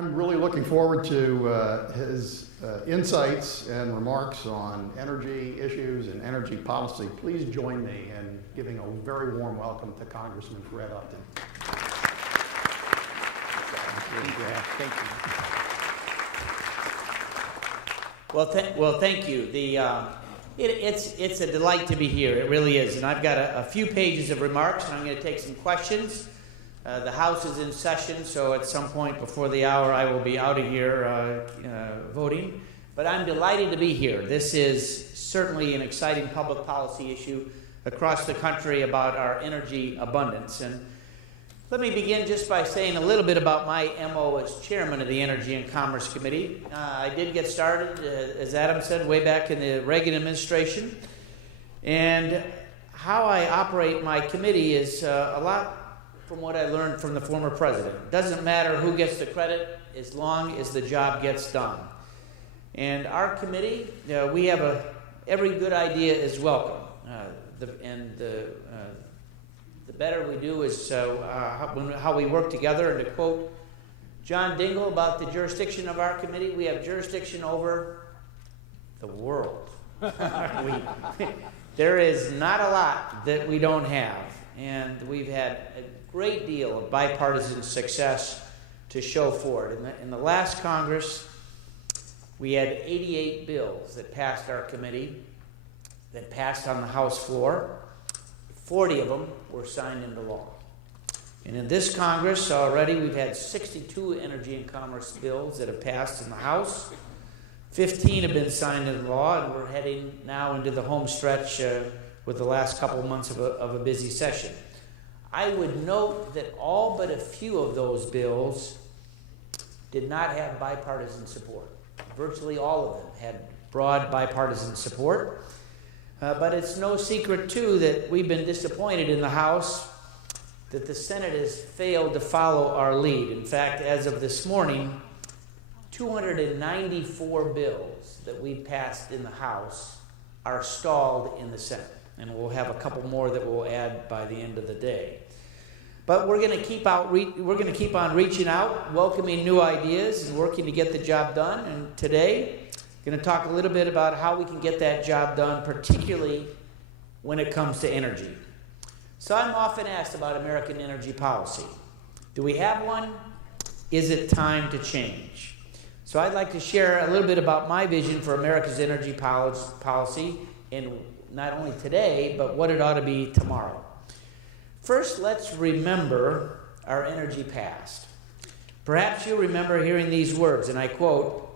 I'm really looking forward to his insights and remarks on energy issues and energy policy. Please join me in giving a very warm welcome to Congressman Fred Upton. Thank you. Well, thank you. It's a delight to be here. It really is. And I've got a few pages of remarks, and I'm going to take some questions. The House is in session, so at some point before the hour, I will be out of here voting. But I'm delighted to be here. This is certainly an exciting public policy issue across the country about our energy abundance. And let me begin just by saying a little bit about my MO as chairman of the Energy and Commerce Committee. I did get started, as Adam said, way back in the Reagan administration. And how I operate my committee is a lot from what I learned from the former president. It doesn't matter who gets the credit as long as the job gets done. And our committee, we have every good idea is welcome. The better we do is how we work together. And to quote John Dingell about the jurisdiction of our committee, we have jurisdiction over the world. There is not a lot that we don't have. And we've had a great deal of bipartisan success to show for it. In the last Congress, we had 88 bills that passed our committee, that passed on the House floor. 40 of them were signed into law. And in this Congress already, we've had 62 energy and commerce bills that have passed in the House. 15 have been signed into law, and we're heading now into the home stretch with the last couple of months of a busy session. I would note that all but a few of those bills did not have bipartisan support. Virtually all of them had broad bipartisan support. But it's no secret, too, that we've been disappointed in the House that the Senate has failed to follow our lead. In fact, as of this morning, 294 bills that we passed in the House are stalled in the Senate. And we'll have a couple more that we'll add by the end of the day. But we're going to keep on reaching out, welcoming new ideas, and working to get the job done. And today, I'm going to talk a little bit about how we can get that job done, particularly when it comes to energy. So I'm often asked about American energy policy. Do we have one? Is it time to change? So I'd like to share a little bit about my vision for America's energy policy, and not only today, but what it ought to be tomorrow. First, let's remember our energy past. Perhaps you remember hearing these words, and I quote,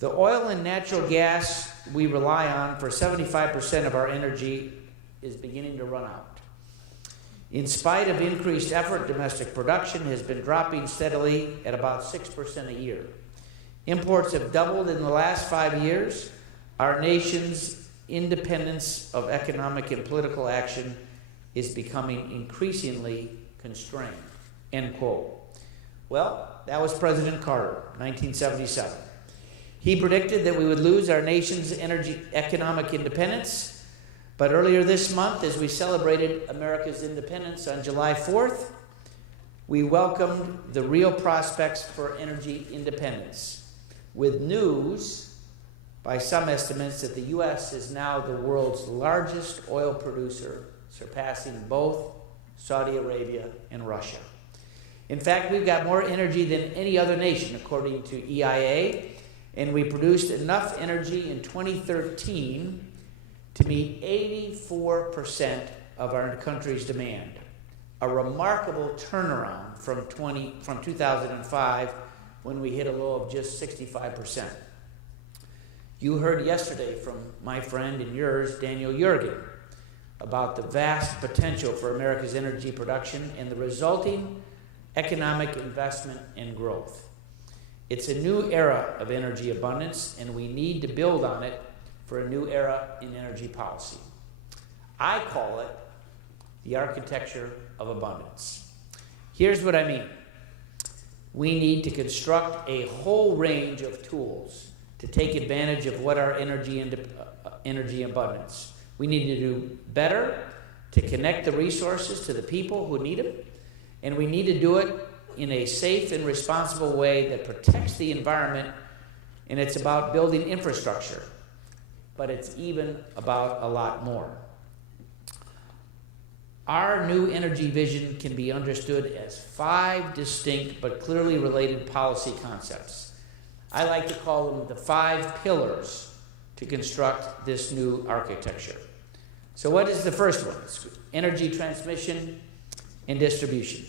"The oil and natural gas we rely on for 75% of our energy is beginning to run out. In spite of increased effort, domestic production has been dropping steadily at about 6% a year. Imports have doubled in the last 5 years. Our nation's independence of economic and political action is becoming increasingly constrained." End quote. Well, that was President Carter, 1977. He predicted that we would lose our nation's economic independence. But earlier this month, as we celebrated America's independence on July 4th, we welcomed the real prospects for energy independence, with news, by some estimates, that the U.S. is now the world's largest oil producer, surpassing both Saudi Arabia and Russia. In fact, we've got more energy than any other nation, according to EIA, and we produced enough energy in 2013 to meet 84% of our country's demand, a remarkable turnaround from 2005, when we hit a low of just 65%. You heard yesterday from my friend and yours, Daniel Yergin, about the vast potential for America's energy production and the resulting economic investment and growth. It's a new era of energy abundance, and we need to build on it for a new era in energy policy. I call it the architecture of abundance. Here's what I mean. We need to construct a whole range of tools to take advantage of what our energy abundance. We need to do better to connect the resources to the people who need them, and we need to do it in a safe and responsible way that protects the environment, and it's about building infrastructure. But it's even about a lot more. Our new energy vision can be understood as 5 distinct but clearly related policy concepts. I like to call them the 5 pillars to construct this new architecture. So what is the first one? It's energy transmission and distribution.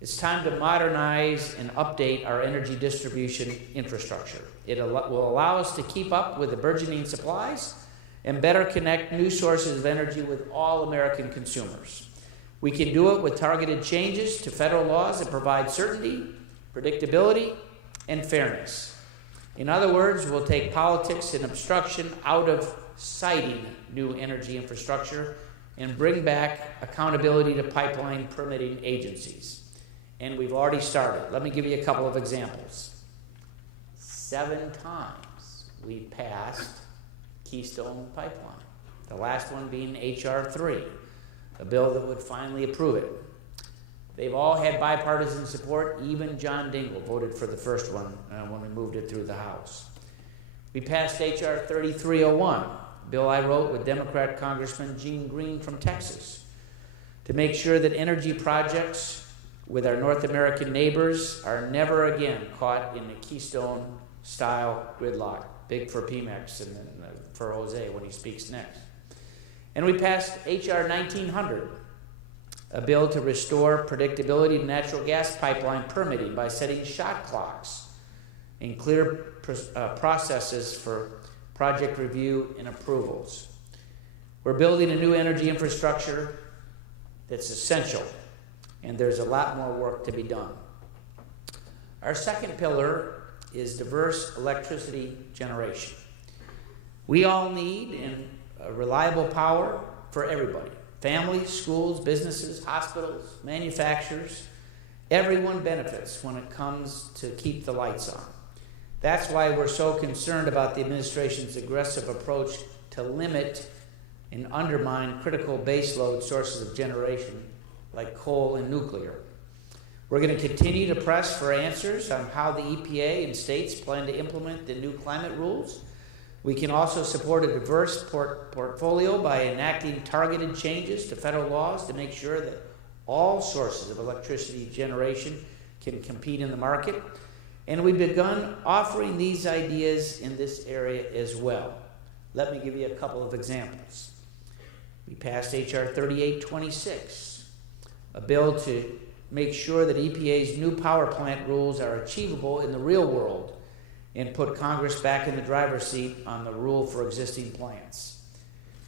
It's time to modernize and update our energy distribution infrastructure. It will allow us to keep up with the burgeoning supplies and better connect new sources of energy with all American consumers. We can do it with targeted changes to federal laws that provide certainty, predictability, and fairness. In other words, we'll take politics and obstruction out of siting new energy infrastructure and bring back accountability to pipeline permitting agencies. And we've already started. Let me give you a couple of examples. 7 times we passed Keystone Pipeline, the last one being H.R. 3, a bill that would finally approve it. They've all had bipartisan support. Even John Dingell voted for the first one when we moved it through the House. We passed H.R. 3301, a bill I wrote with Democrat Congressman Gene Green from Texas, to make sure that energy projects with our North American neighbors are never again caught in the Keystone-style gridlock. Big for Pemex and then for Jose when he speaks next. And we passed H.R. 1900, a bill to restore predictability to natural gas pipeline permitting by setting shot clocks and clear processes for project review and approvals. We're building a new energy infrastructure that's essential, and there's a lot more work to be done. Our second pillar is diverse electricity generation. We all need reliable power for everybody. Families, schools, businesses, hospitals, manufacturers. Everyone benefits when it comes to keep the lights on. That's why we're so concerned about the administration's aggressive approach to limit and undermine critical baseload sources of generation like coal and nuclear. We're going to continue to press for answers on how the EPA and states plan to implement the new climate rules. We can also support a diverse portfolio by enacting targeted changes to federal laws to make sure that all sources of electricity generation can compete in the market. And we've begun offering these ideas in this area as well. Let me give you a couple of examples. We passed H.R. 3826, a bill to make sure that EPA's new power plant rules are achievable in the real world and put Congress back in the driver's seat on the rule for existing plants.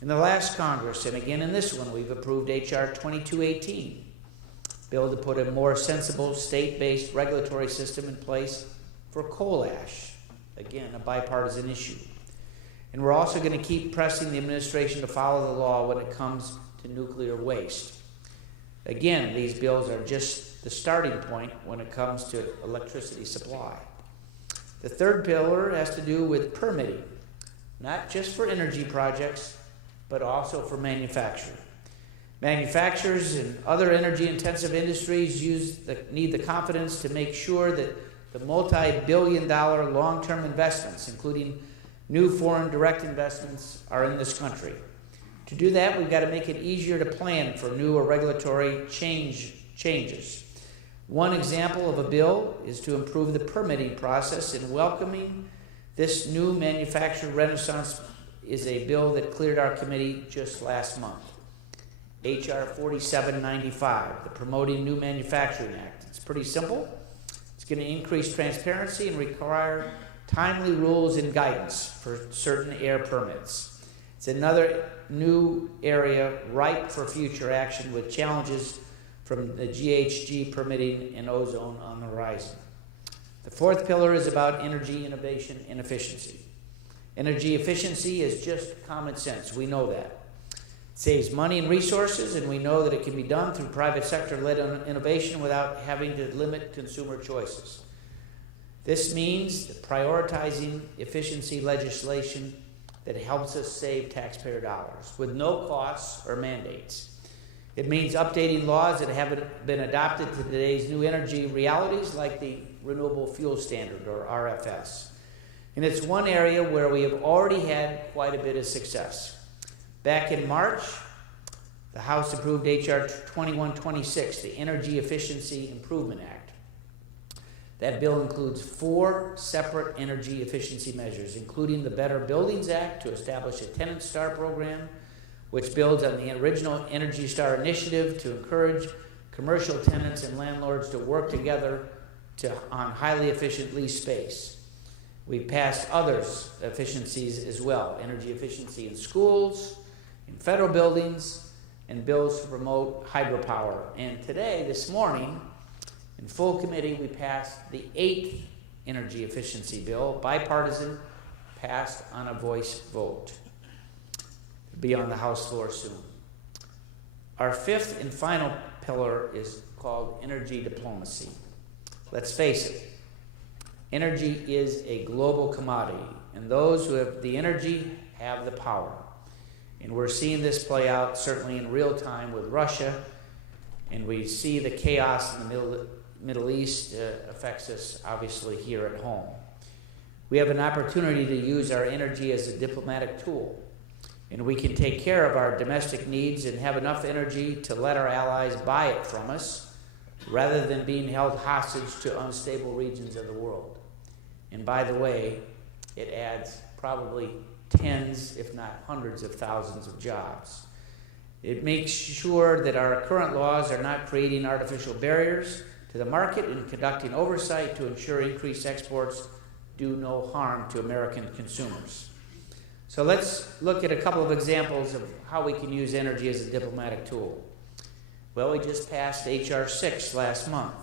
In the last Congress, and again in this one, we've approved H.R. 2218, bill to put a more sensible state-based regulatory system in place for coal ash, again, a bipartisan issue. And we're also going to keep pressing the administration to follow the law when it comes to nuclear waste. Again, these bills are just the starting point when it comes to electricity supply. The third pillar has to do with permitting, not just for energy projects, but also for manufacturing. Manufacturers and other energy-intensive industries need the confidence to make sure that the multi-billion-dollar long-term investments, including new foreign direct investments, are in this country. To do that, we've got to make it easier to plan for new or regulatory changes. One example of a bill is to improve the permitting process, and welcoming this new manufacturing renaissance is a bill that cleared our committee just last month. H.R. 4795, the Promoting New Manufacturing Act. It's pretty simple. It's going to increase transparency and require timely rules and guidance for certain air permits. It's another new area ripe for future action with challenges from the GHG permitting and ozone on the horizon. The fourth pillar is about energy innovation and efficiency. Energy efficiency is just common sense. We know that. It saves money and resources, and we know that it can be done through private sector-led innovation without having to limit consumer choices. This means prioritizing efficiency legislation that helps us save taxpayer dollars with no costs or mandates. It means updating laws that haven't been adopted to today's new energy realities, like the Renewable Fuel Standard, or RFS. And it's one area where we have already had quite a bit of success. Back in March, the House approved H.R. 2126, the Energy Efficiency Improvement Act. That bill includes 4 separate energy efficiency measures, including the Better Buildings Act to establish a Tenant Star program, which builds on the original Energy Star initiative to encourage commercial tenants and landlords to work together on highly efficient lease space. We passed others efficiencies as well, energy efficiency in schools, in federal buildings, and bills to promote hydropower. And today, this morning, in full committee, we passed the 8th energy efficiency bill, bipartisan, passed on a voice vote. It'll be on the House floor soon. Our 5th and final pillar is called energy diplomacy. Let's face it, energy is a global commodity, and those who have the energy have the power. And we're seeing this play out certainly in real time with Russia, and we see the chaos in the Middle East affects us obviously here at home. We have an opportunity to use our energy as a diplomatic tool, and we can take care of our domestic needs and have enough energy to let our allies buy it from us, rather than being held hostage to unstable regions of the world. And by the way, it adds probably tens, if not hundreds of thousands of jobs. It makes sure that our current laws are not creating artificial barriers to the market and conducting oversight to ensure increased exports do no harm to American consumers. So let's look at a couple of examples of how we can use energy as a diplomatic tool. Well, we just passed H.R. 6 last month,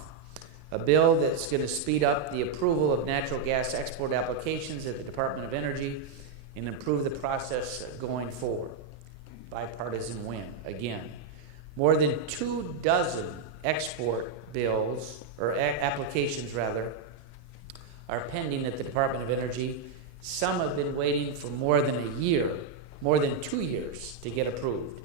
a bill that's going to speed up the approval of natural gas export applications at the Department of Energy and improve the process going forward. Bipartisan win, again. More than 24 export bills, or applications rather, are pending at the Department of Energy. Some have been waiting for more than a year, more than 2 years to get approved.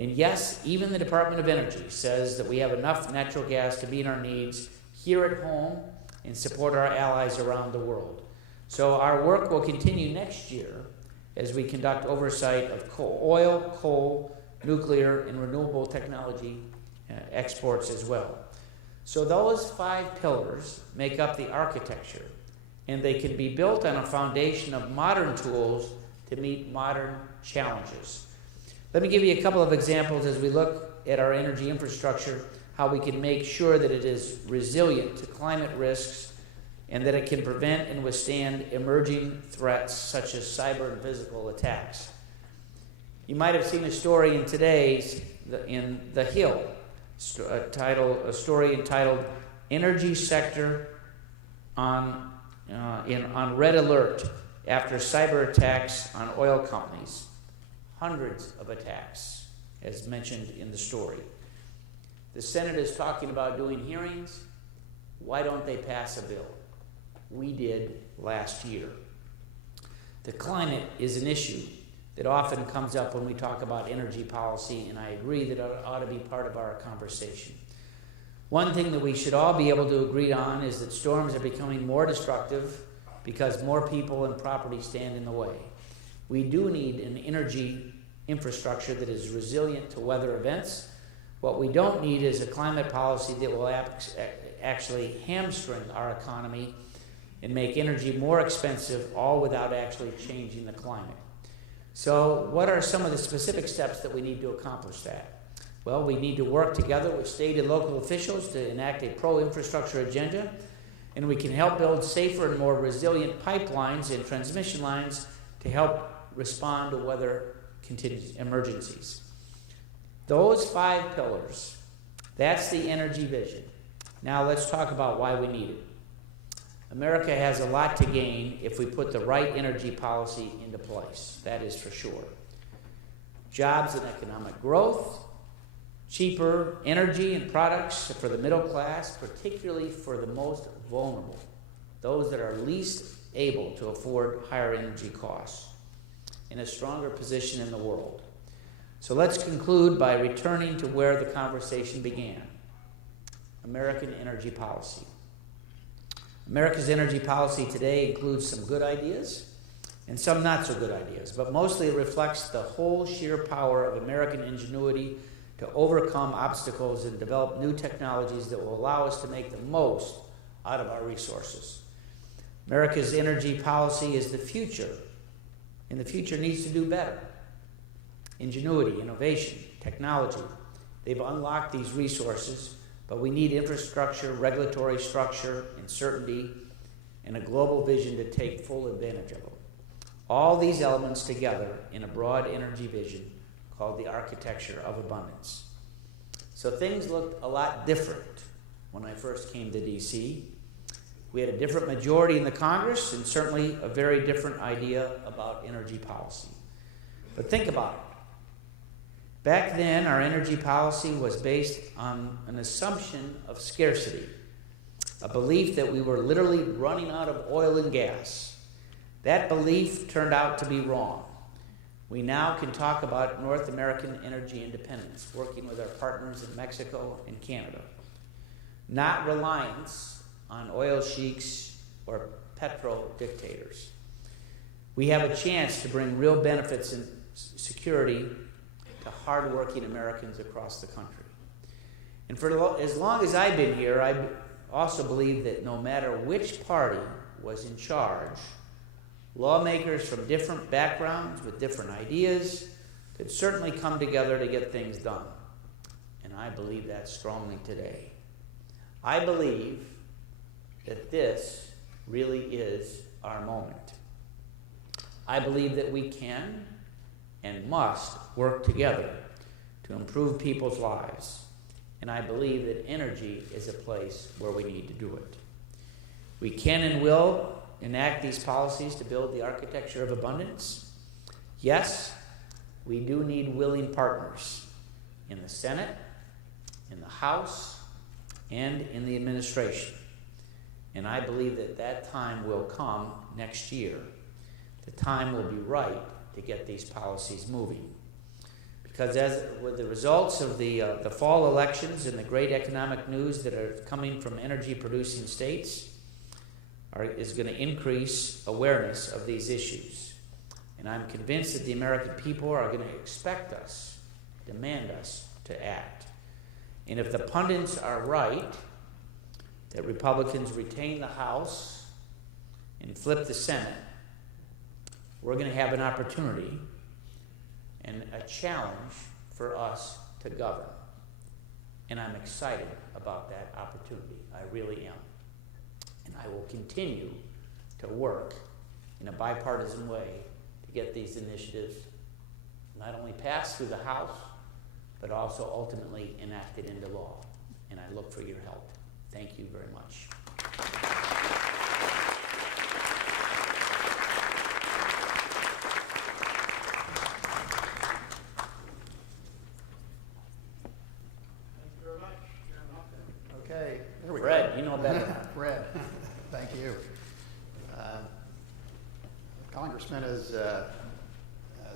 And yes, even the Department of Energy says that we have enough natural gas to meet our needs here at home and support our allies around the world. So our work will continue next year as we conduct oversight of oil, coal, nuclear, and renewable technology exports as well. So those 5 pillars make up the architecture, and they can be built on a foundation of modern tools to meet modern challenges. Let me give you a couple of examples as we look at our energy infrastructure, how we can make sure that it is resilient to climate risks and that it can prevent and withstand emerging threats such as cyber and physical attacks. You might have seen a story in today's, in The Hill, a story entitled "Energy Sector on Red Alert After Cyber Attacks on Oil Companies." Hundreds of attacks, as mentioned in the story. The Senate is talking about doing hearings. Why don't they pass a bill? We did last year. The climate is an issue that often comes up when we talk about energy policy, and I agree that it ought to be part of our conversation. One thing that we should all be able to agree on is that storms are becoming more destructive because more people and property stand in the way. We do need an energy infrastructure that is resilient to weather events. What we don't need is a climate policy that will actually hamstring our economy and make energy more expensive, all without actually changing the climate. So what are some of the specific steps that we need to accomplish that? Well, we need to work together with state and local officials to enact a pro-infrastructure agenda, and we can help build safer and more resilient pipelines and transmission lines to help respond to weather emergencies. Those 5 pillars, that's the energy vision. Now let's talk about why we need it. America has a lot to gain if we put the right energy policy into place, that is for sure. Jobs and economic growth, cheaper energy and products for the middle class, particularly for the most vulnerable, those that are least able to afford higher energy costs, in a stronger position in the world. So let's conclude by returning to where the conversation began: American energy policy. America's energy policy today includes some good ideas and some not so good ideas, but mostly it reflects the whole sheer power of American ingenuity to overcome obstacles and develop new technologies that will allow us to make the most out of our resources. America's energy policy is the future, and the future needs to do better. Ingenuity, innovation, technology, they've unlocked these resources, but we need infrastructure, regulatory structure, and certainty, and a global vision to take full advantage of them. All these elements together in a broad energy vision called the architecture of abundance. So things looked a lot different when I first came to DC. We had a different majority in the Congress and certainly a very different idea about energy policy. But think about it. Back then, our energy policy was based on an assumption of scarcity, a belief that we were literally running out of oil and gas. That belief turned out to be wrong. We now can talk about North American energy independence, working with our partners in Mexico and Canada, not reliance on oil sheiks or petro dictators. We have a chance to bring real benefits and security to hardworking Americans across the country. And for as long as I've been here, I also believe that no matter which party was in charge, lawmakers from different backgrounds with different ideas could certainly come together to get things done. And I believe that strongly today. I believe that this really is our moment. I believe that we can and must work together to improve people's lives. And I believe that energy is a place where we need to do it. We can and will enact these policies to build the architecture of abundance. Yes, we do need willing partners in the Senate, in the House, and in the administration. And I believe that that time will come next year. The time will be right to get these policies moving. Because as with the results of the fall elections and the great economic news that are coming from energy-producing states is going to increase awareness of these issues. And I'm convinced that the American people are going to expect us, demand us to act. And if the pundits are right, that Republicans retain the House and flip the Senate, we're going to have an opportunity and a challenge for us to govern. And I'm excited about that opportunity. I really am. And I will continue to work in a bipartisan way to get these initiatives not only passed through the House, but also ultimately enacted into law. And I look for your help. Thank you very much. Okay, there we Fred, go. you know better. Fred, thank you. Congressman has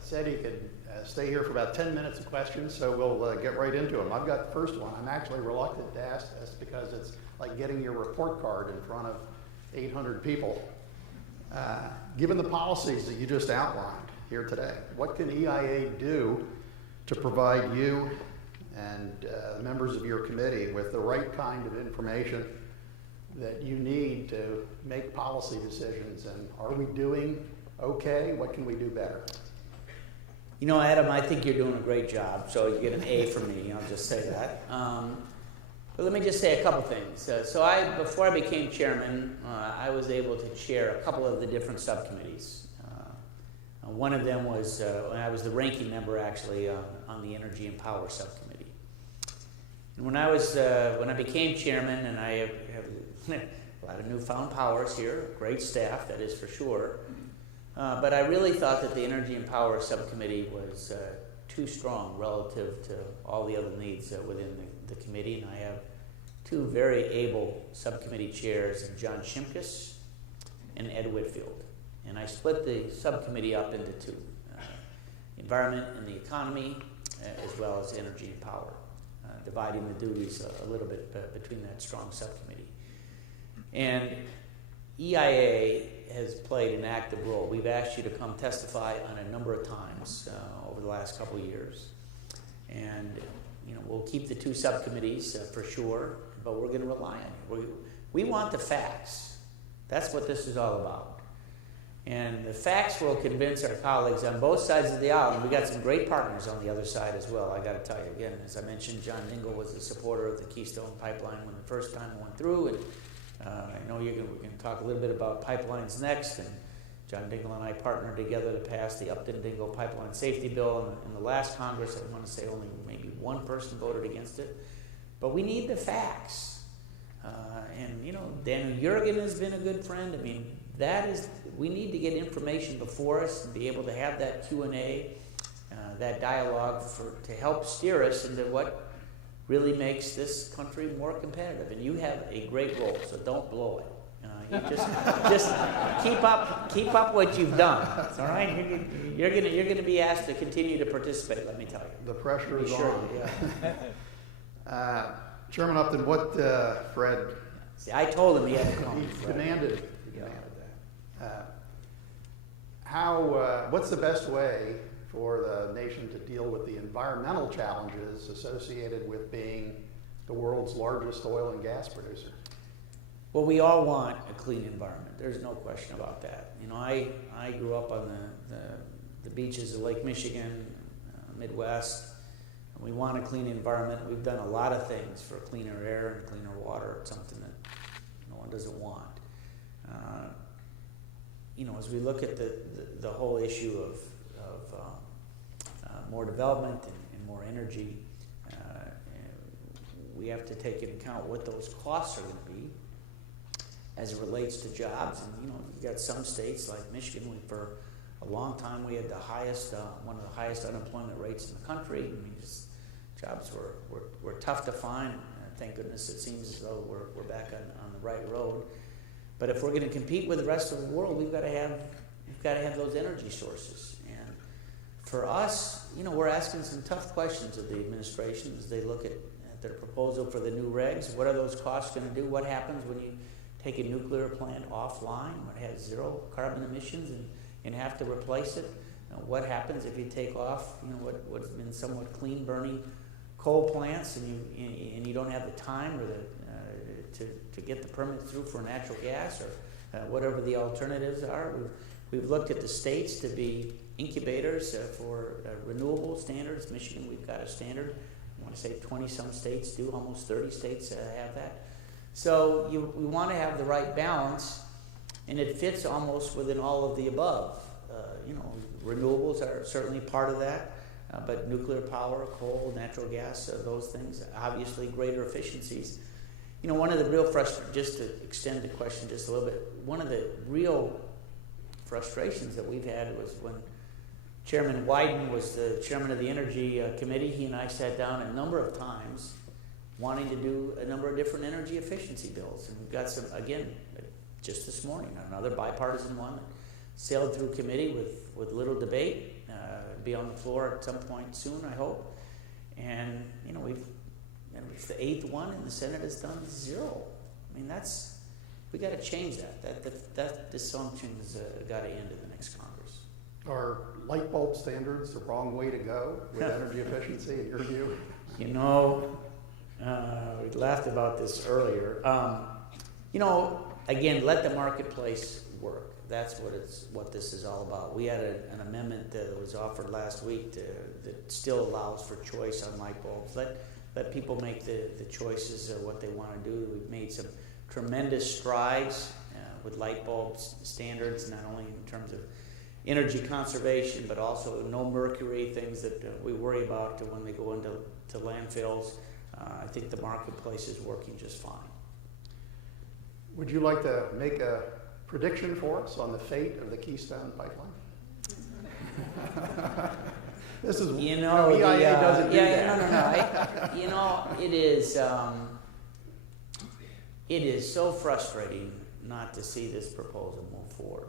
said he could stay here for about 10 minutes of questions, so we'll get right into them. I've got the first one. I'm actually reluctant to ask this because it's like getting your report card in front of 800 people. Given the policies that you just outlined here today, what can EIA do to provide you and members of your committee with the right kind of information that you need to make policy decisions? And are we doing okay? What can we do better? You know, Adam, I think you're doing a great job, so you get an A from me, I'll just say that. But let me just say a couple things. Before I became chairman, I was able to chair a couple of the different subcommittees. One of them was, I was the ranking member actually on the Energy and Power Subcommittee. And when I became chairman, and I have a lot of newfound powers here, great staff, that is for sure. But I really thought that the Energy and Power Subcommittee was too strong relative to all the other needs within the committee. And I have two very able subcommittee chairs, John Shimkus and Ed Whitfield. And I split the subcommittee up into two, environment and the economy, as well as energy and power, dividing the duties a little bit between that strong subcommittee. And EIA has played an active role. We've asked you to come testify on a number of times over the last couple of years. And we'll keep the two subcommittees for sure, but we're going to rely on you. We want the facts. That's what this is all about. And the facts will convince our colleagues on both sides of the aisle. And we got some great partners on the other side as well. I got to tell you again, as I mentioned, John Dingell was a supporter of the Keystone Pipeline when the first time it went through, and I know we're going to talk a little bit about pipelines next. And John Dingell and I partnered together to pass the Upton-Dingell Pipeline Safety Bill. And in the last Congress, I want to say only maybe one person voted against it. But we need the facts. Daniel Jurgen has been a good friend. I mean, we need to get information before us and be able to have that Q&A, that dialogue to help steer us into what really makes this country more competitive. And you have a great role, so don't blow it. You just keep up what you've done. All right, you're gonna be asked to continue to participate. Let me tell you. The pressure is on. Yeah. Chairman Upton, what Fred? See, I told him he had to come. He demanded that. What's the best way for the nation to deal with the environmental challenges associated with being the world's largest oil and gas producer? Well, we all want a clean environment. There's no question about that. I grew up on the beaches of Lake Michigan, Midwest. And we want a clean environment. We've done a lot of things for cleaner air and cleaner water. It's something that no one doesn't want. As we look at the whole issue of more development and more energy, we have to take into account what those costs are going to be as it relates to jobs. And you've got some states like Michigan. For a long time, we had one of the highest unemployment rates in the country. I mean, jobs were tough to find. Thank goodness it seems as though we're back on the right road. But if we're going to compete with the rest of the world, we've got to have those energy sources. And for us, we're asking some tough questions of the administration as they look at their proposal for the new regs. What are those costs going to do? What happens when you take a nuclear plant offline when it has zero carbon emissions and have to replace it? What happens if you take off what's been somewhat clean burning coal plants and you don't have the time or to get the permit through for natural gas or whatever the alternatives are? We've looked at the states to be incubators for renewable standards. Michigan, we've got a standard. I want to say 20-some states do, almost 30 states have that. So we want to have the right balance, and it fits almost within all of the above. Renewables are certainly part of that, but nuclear power, coal, natural gas, those things, obviously greater efficiencies. One of the real just to extend the question just a little bit, one of the real frustrations that we've had was when Chairman Wyden was the chairman of the Energy Committee. He and I sat down a number of times wanting to do a number of different energy efficiency bills. And we've got some, again, just this morning, another bipartisan one that sailed through committee with little debate, be on the floor at some point soon, I hope. And, it's the 8th one, and the Senate has done 0. I mean, we got to change that. That dysfunction has got to end in the next Congress. Are light bulb standards the wrong way to go with energy efficiency, in your view? We laughed about this earlier. Again, let the marketplace work. That's what this is all about. We had an amendment that was offered last week that still allows for choice on light bulbs. Let people make the choices of what they want to do. We've made some tremendous strides with light bulb standards, not only in terms of energy conservation, but also no mercury, things that we worry about when they go into landfills. I think the marketplace is working just fine. Would you like to make a prediction for us on the fate of the Keystone Pipeline? This is, EIA doesn't do that. No. It is so frustrating not to see this proposal move forward.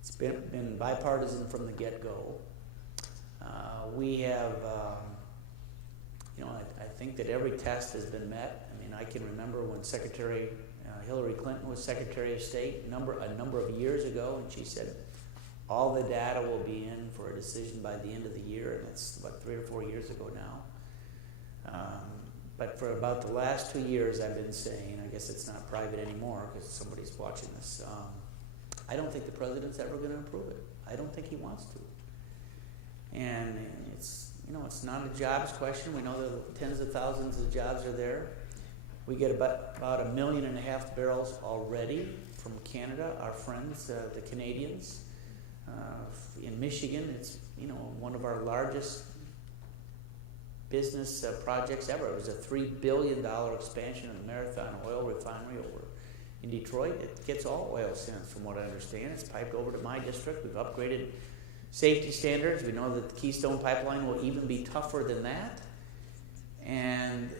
It's been bipartisan from the get-go. We have, I think that every test has been met. I mean, I can remember when Secretary Hillary Clinton was Secretary of State a number of years ago, and she said all the data will be in for a decision by the end of the year, and that's about 3 or 4 years ago now. But for about the last 2 years, I've been saying, I guess it's not private anymore because somebody's watching this, I don't think the president's ever going to approve it. I don't think he wants to. And it's not a jobs question. We know that tens of thousands of jobs are there. We get about 1.5 million barrels already from Canada, our friends, the Canadians. In Michigan, it's one of our largest business projects ever. It was a $3 billion expansion of the Marathon oil refinery over in Detroit. It gets all oil sands, from what I understand. It's piped over to my district. We've upgraded safety standards. We know that the Keystone Pipeline will even be tougher than that. And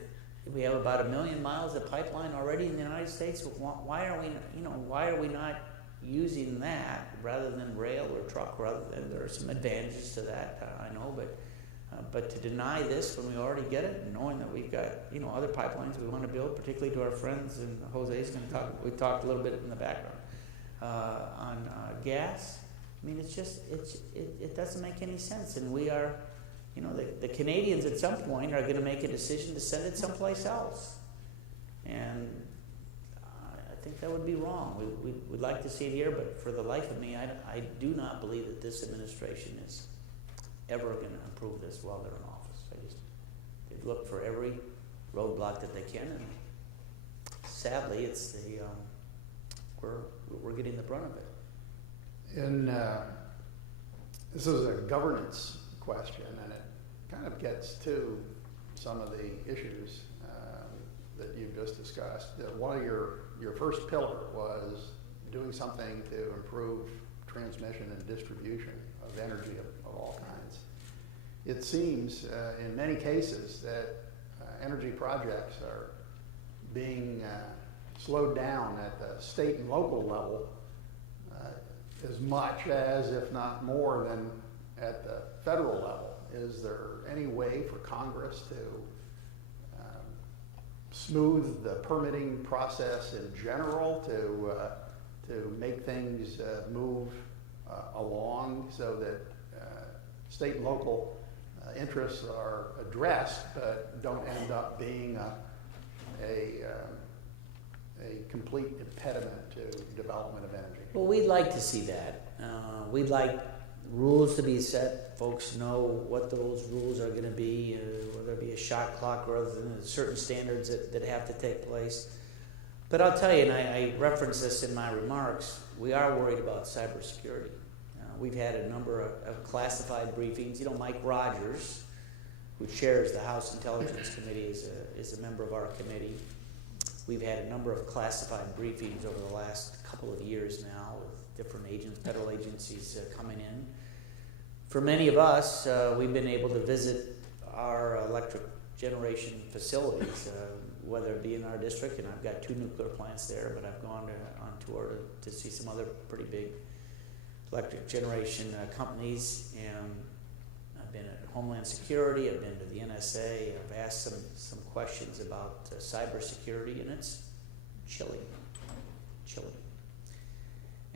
we have about 1 million miles of pipeline already in the United States. Why are we not using that rather than rail or truck? There are some advantages to that, I know, but to deny this when we already get it, knowing that we've got other pipelines we want to build, particularly to our friends, and Jose's going to talk. We talked a little bit in the background on gas. I mean, it doesn't make any sense, and we are, the Canadians at some point are going to make a decision to send it someplace else, and I think that would be wrong. We'd like to see it here, but for the life of me, I do not believe that this administration is ever going to approve this while they're in office. They look for every roadblock that they can, and sadly, it's we're getting the brunt of it. And this is a governance question, and it kind of gets to some of the issues that you've just discussed. One of your first pillar was doing something to improve transmission and distribution of energy of all kinds. It seems in many cases that energy projects are being slowed down at the state and local level as much as, if not more than, at the federal level. Is there any way for Congress to smooth the permitting process in general, to make things move along so that state and local interests are addressed but don't end up being a complete impediment to development of energy? Well, we'd like to see that. We'd like rules to be set. Folks know what those rules are going to be, whether it be a shot clock rather than certain standards that have to take place. But I'll tell you, and I referenced this in my remarks, we are worried about cybersecurity. We've had a number of classified briefings. Mike Rogers, who chairs the House Intelligence Committee, is a member of our committee. We've had a number of classified briefings over the last couple of years now with different federal agencies coming in. For many of us, we've been able to visit our electric generation facilities, whether it be in our district, and I've got 2 nuclear plants there, but I've gone on tour to see some other pretty big electric generation companies, and I've been at Homeland Security, I've been to the NSA, I've asked some questions about cybersecurity, and it's chilling.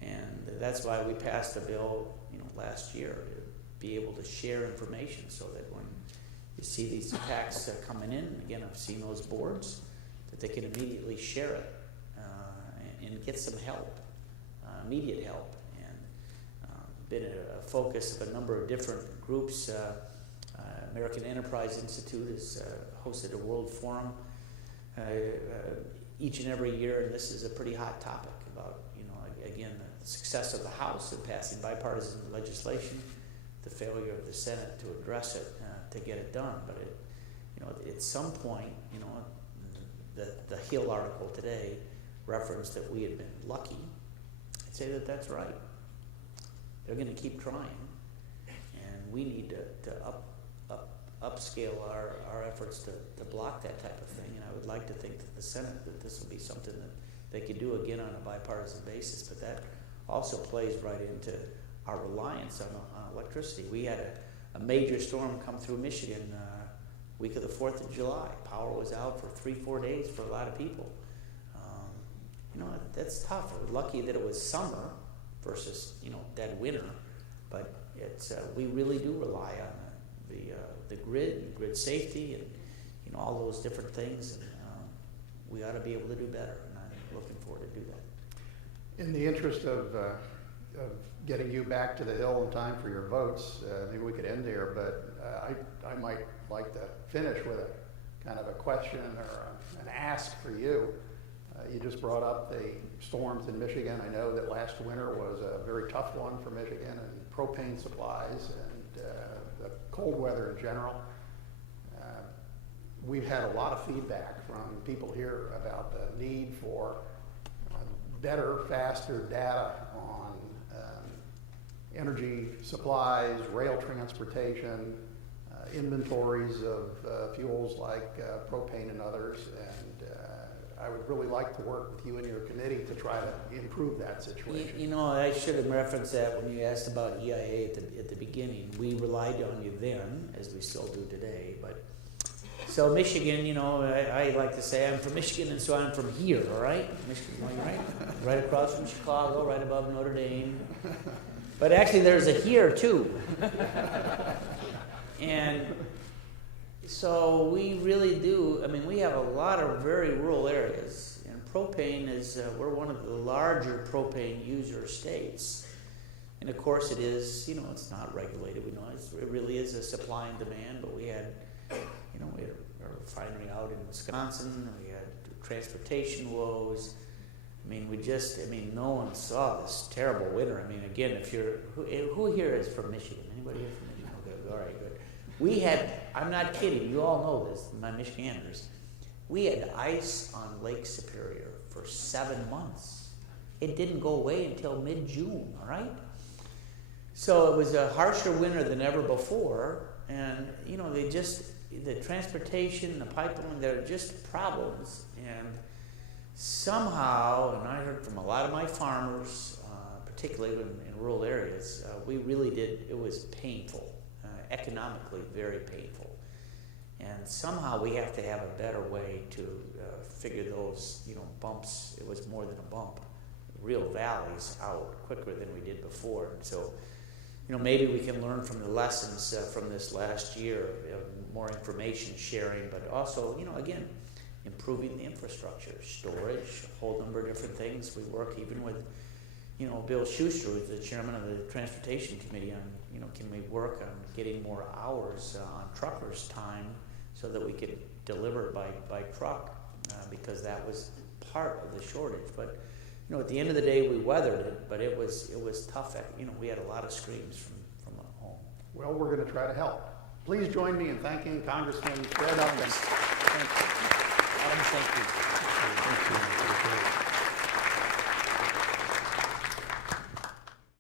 And that's why we passed a bill, last year to be able to share information so that when you see these attacks coming in, again, I've seen those boards, that they can immediately share it and get some help, immediate help. Been a focus of a number of different groups. American Enterprise Institute has hosted a world forum each and every year, and this is a pretty hot topic about, again, the success of the House in passing bipartisan legislation, the failure of the Senate to address it, to get it done. But at some point, the Hill article today referenced that we had been lucky. I'd say that that's right. They're going to keep trying, and we need to upscale our efforts to block that type of thing. And I would like to think that the Senate, that this will be something that they could do again on a bipartisan basis. But that also plays right into our reliance on electricity. We had a major storm come through Michigan week of the 4th of July. Power was out for 3-4 days for a lot of people. You know, that's tough. We're lucky that it was summer versus, you know, dead winter, but it's we really do rely on the grid safety, and you know, all those different things, and we ought to be able to do better, and I'm looking forward to do that. In the interest of getting you back to the Hill in time for your votes, maybe we could end there, but I might like to finish with a kind of a question or an ask for you. You just brought up the storms in Michigan. I know that last winter was a very tough one for Michigan, and propane supplies and the cold weather in general. We've had a lot of feedback from people here about the need for better, faster data on energy supplies, rail transportation, inventories of fuels like propane and others, and I would really like to work with you and your committee to try to improve that situation. You know, I should have referenced that when you asked about EIA at the beginning. We relied on you then, as we still do today. But so Michigan, you know, I like to say I'm from Michigan, and so I'm from here, all right? Michigan, right across from Chicago, right above Notre Dame. But actually, there's a here too. And so we really do, I mean, we have a lot of very rural areas, and propane is, we're one of the larger propane user states. And of course it is, you know, it's not regulated, we know it really is a supply and demand, but we had, you know, we had a refinery out in Wisconsin, we had transportation woes. I mean, no one saw this terrible winter. I mean, again, if you're, who here is from Michigan? Anybody here from Michigan? Okay, all right, good. We had, I'm not kidding, you all know this, my Michiganders, we had ice on Lake Superior for 7 months. It didn't go away until mid-June, all right? So it was a harsher winter than ever before, and, you know, the transportation, the pipeline, there are just problems, and somehow, and I heard from a lot of my farmers, particularly in rural areas, we really did, it was painful. Economically very painful, and somehow we have to have a better way to figure those, you know, bumps. It was more than a bump, real valleys out quicker than we did before. And so, you know, maybe we can learn from the lessons from this last year, more information sharing, but also, you know, again, improving the infrastructure, storage, a whole number of different things. We work even with, you know, Bill Schuster, who's the chairman of the Transportation Committee, on, you know, can we work on getting more hours on truckers' time so that we could deliver by truck, because that was part of the shortage. But, you know, at the end of the day, we weathered it, but it was tough. You know, we had a lot of screams from home. Well, we're going to try to help. Please join me in thanking Congressman Fred Upton. Thank you. Adam, thank you. Thank you.